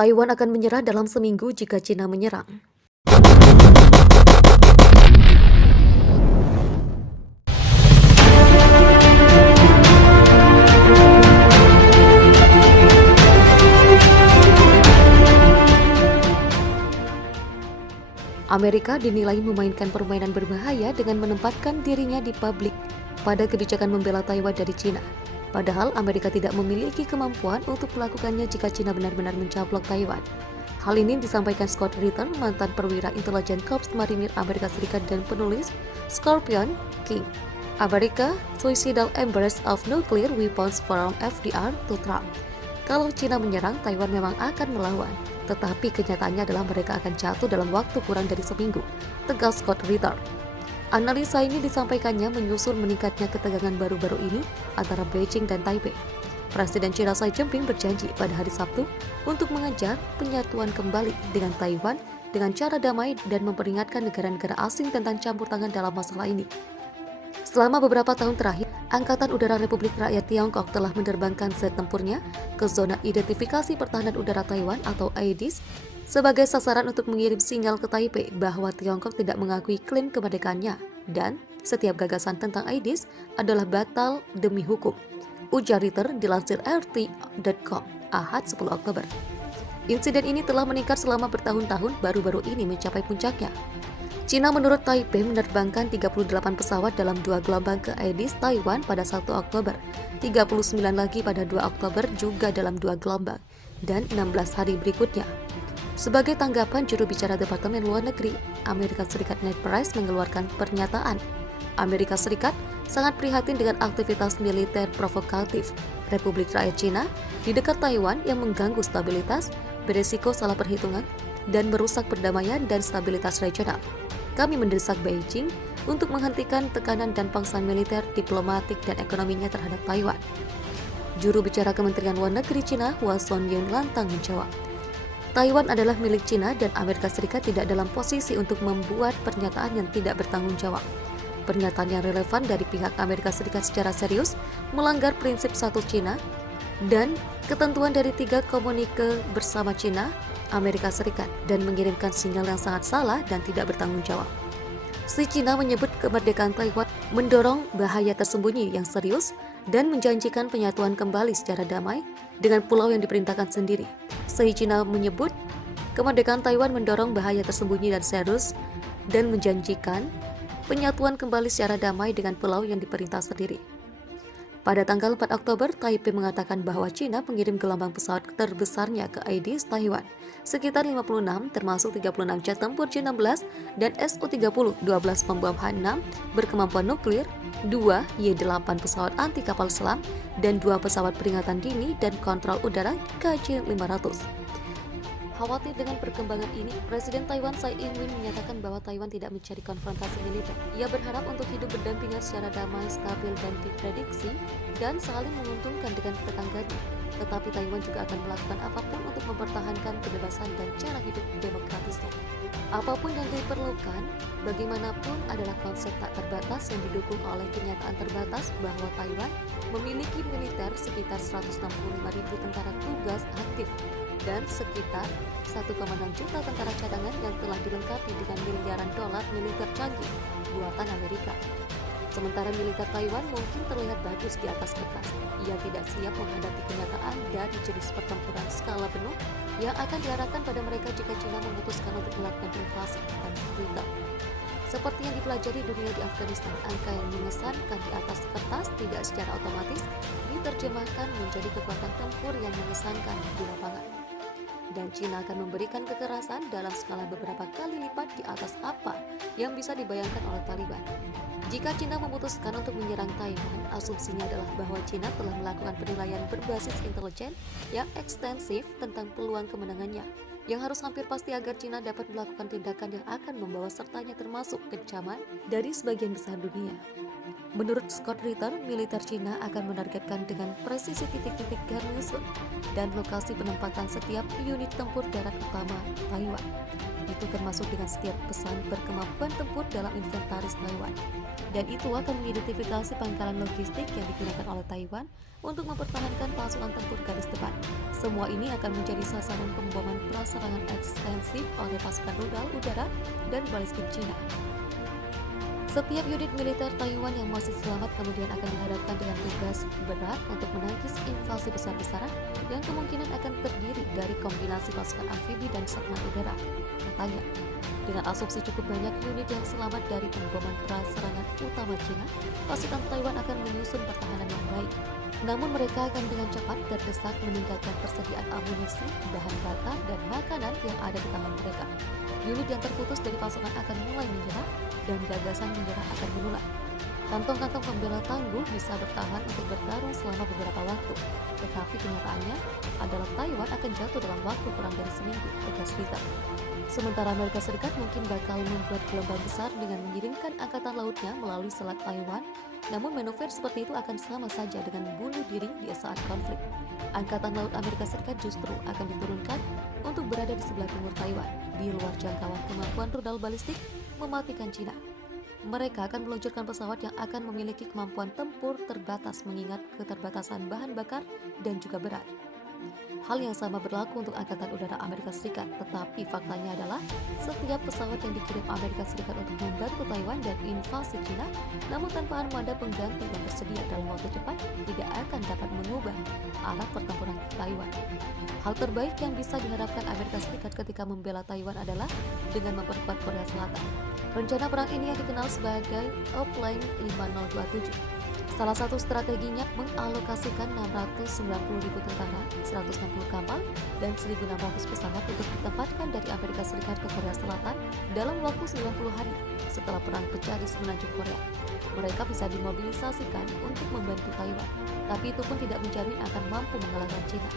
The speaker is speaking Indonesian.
Taiwan akan menyerah dalam seminggu jika Cina menyerang. Amerika dinilai memainkan permainan berbahaya dengan menempatkan dirinya di publik pada kebijakan membela Taiwan dari Cina. Padahal Amerika tidak memiliki kemampuan untuk melakukannya jika Cina benar-benar mencaplok Taiwan. Hal ini disampaikan Scott Ritter, mantan perwira intelijen Korps Marinir Amerika Serikat dan penulis Scorpion King. Amerika Suicidal Embrace of Nuclear Weapons from FDR to Trump. Kalau Cina menyerang, Taiwan memang akan melawan, tetapi kenyataannya adalah mereka akan jatuh dalam waktu kurang dari seminggu, tegas Scott Ritter. Analisa ini disampaikannya menyusul meningkatnya ketegangan baru-baru ini antara Beijing dan Taipei. Presiden China Xi Jinping berjanji pada hari Sabtu untuk mengejar penyatuan kembali dengan Taiwan dengan cara damai dan memperingatkan negara-negara asing tentang campur tangan dalam masalah ini. Selama beberapa tahun terakhir, Angkatan Udara Republik Rakyat Tiongkok telah menerbangkan jet tempurnya ke zona identifikasi pertahanan udara Taiwan atau AIDIS sebagai sasaran untuk mengirim sinyal ke Taipei bahwa Tiongkok tidak mengakui klaim kemerdekaannya dan setiap gagasan tentang AIDIS adalah batal demi hukum, ujar Ritter dilansir RT.com Ahad 10 Oktober. Insiden ini telah meningkat selama bertahun-tahun, baru-baru ini mencapai puncaknya. Cina menurut Taipei menerbangkan 38 pesawat dalam 2 gelombang ke AIDIS Taiwan pada 1 Oktober, 39 lagi pada 2 Oktober juga dalam 2 gelombang, dan 16 hari berikutnya. Sebagai tanggapan, juru bicara Departemen Luar Negeri Amerika Serikat Ned Price mengeluarkan pernyataan. Amerika Serikat sangat prihatin dengan aktivitas militer provokatif Republik Rakyat Cina di dekat Taiwan yang mengganggu stabilitas, beresiko salah perhitungan, dan merusak perdamaian dan stabilitas regional. Kami mendesak Beijing untuk menghentikan tekanan dan paksaan militer, diplomatik, dan ekonominya terhadap Taiwan. Juru bicara Kementerian Luar Negeri Cina, Hua Chunying lantang menjawab, Taiwan adalah milik Cina dan Amerika Serikat tidak dalam posisi untuk membuat pernyataan yang tidak bertanggung jawab. Pernyataan yang relevan dari pihak Amerika Serikat secara serius melanggar prinsip satu Cina dan ketentuan dari 3 komunike bersama Cina, Amerika Serikat dan mengirimkan sinyal yang sangat salah dan tidak bertanggung jawab. Si Cina menyebut kemerdekaan Taiwan mendorong bahaya tersembunyi yang serius dan menjanjikan penyatuan kembali secara damai dengan pulau yang diperintahkan sendiri. Si Cina menyebut kemerdekaan Taiwan mendorong bahaya tersembunyi dan serius dan menjanjikan penyatuan kembali secara damai dengan pulau yang diperintah sendiri. Pada tanggal 4 Oktober, Taipei mengatakan bahwa Cina mengirim gelombang pesawat terbesarnya ke AIDIS Taiwan, sekitar 56 termasuk 36 jet tempur J-16 dan Su-30, 12 pembom H-6 berkemampuan nuklir, 2 Y-8 pesawat anti kapal selam, dan 2 pesawat peringatan dini dan kontrol udara KC-500. Khawatir dengan perkembangan ini, Presiden Taiwan Tsai Ing-wen menyatakan bahwa Taiwan tidak mencari konfrontasi militer. Ia berharap untuk hidup berdampingan secara damai, stabil, dan diprediksi, dan saling menguntungkan dengan tetangganya. Tetapi Taiwan juga akan melakukan apapun untuk mempertahankan kebebasan dan cara hidup demokratisnya. Apapun yang diperlukan, bagaimanapun adalah konsep tak terbatas yang didukung oleh kenyataan terbatas bahwa Taiwan memiliki militer sekitar 165.000 tentara tugas aktif dan sekitar 1,6 juta tentara cadangan yang telah dilengkapi dengan miliaran dolar militer canggih buatan Amerika. Sementara militer Taiwan mungkin terlihat bagus di atas kertas, ia tidak siap menghadapi kenyataan dari jenis pertempuran skala penuh yang akan diarahkan pada mereka jika Cina memutuskan untuk melakukan invasi tanpa militer. Seperti yang dipelajari dunia di Afghanistan, angka yang mengesankan di atas kertas tidak secara otomatis diterjemahkan menjadi kekuatan tempur yang mengesankan di lapangan. Dan Cina akan memberikan kekerasan dalam skala beberapa kali lipat di atas apa yang bisa dibayangkan oleh Taliban. Jika Cina memutuskan untuk menyerang Taiwan, asumsinya adalah bahwa Cina telah melakukan penilaian berbasis intelijen yang ekstensif tentang peluang kemenangannya, yang harus hampir pasti agar Cina dapat melakukan tindakan yang akan membawa sertanya termasuk kecaman dari sebagian besar dunia. Menurut Scott Ritter, militer Cina akan menargetkan dengan presisi titik-titik garnisun dan lokasi penempatan setiap unit tempur darat utama Taiwan. Itu termasuk dengan setiap pesan berkemampuan tempur dalam inventaris Taiwan. Dan itu akan mengidentifikasi pangkalan logistik yang digunakan oleh Taiwan untuk mempertahankan pasukan tempur garis depan. Semua ini akan menjadi sasaran pemboman praserangan ekstensif oleh pasukan rudal udara dan balistik Cina. Setiap unit militer Taiwan yang masih selamat kemudian akan dihadapkan dengan tugas berat untuk menangkis invasi besar-besaran yang kemungkinan akan terdiri dari kombinasi pasukan amfibi dan serangan udara, katanya. Dengan asumsi cukup banyak unit yang selamat dari pemboman praserangan utama Cina, pasukan Taiwan akan menyusun pertahanan yang baik. Namun mereka akan dengan cepat terdesak meninggalkan persediaan amunisi, bahan bakar, dan makanan yang ada di tangan mereka. Unit yang terputus dari pasukan akan mulai menyerah dan gagasan menyerah akan menular. Kantong-kantong pembela tangguh bisa bertahan untuk bertarung selama beberapa waktu, tetapi kenyataannya adalah Taiwan akan jatuh dalam waktu kurang dari seminggu, tegas Ritter. Sementara Amerika Serikat mungkin bakal membuat gelombang besar dengan mengirimkan angkatan lautnya melalui Selat Taiwan, namun manuver seperti itu akan sama saja dengan bunuh diri di saat konflik. Angkatan Laut Amerika Serikat justru akan diturunkan untuk berada di sebelah timur Taiwan, di luar jangkauan kemampuan rudal balistik mematikan Cina. Mereka akan meluncurkan pesawat yang akan memiliki kemampuan tempur terbatas mengingat keterbatasan bahan bakar dan juga berat. Hal yang sama berlaku untuk Angkatan Udara Amerika Serikat, tetapi faktanya adalah setiap pesawat yang dikirim Amerika Serikat untuk membantu Taiwan dan invasi Cina, namun tanpa armada pengganti yang tersedia dalam waktu cepat, tidak akan dapat mengubah arah pertempuran Taiwan. Hal terbaik yang bisa diharapkan Amerika Serikat ketika membela Taiwan adalah dengan memperkuat Korea Selatan. Rencana perang ini yang dikenal sebagai Outline 5027. Salah satu strateginya mengalokasikan 690.000 tentara, 160 kapal, dan 1.600 pesawat untuk ditempatkan dari Amerika Serikat ke Korea Selatan dalam waktu 90 hari setelah perang pecah di semenanjung Korea. Mereka bisa dimobilisasikan untuk membantu Taiwan, tapi itu pun tidak menjamin akan mampu mengalahkan Cina.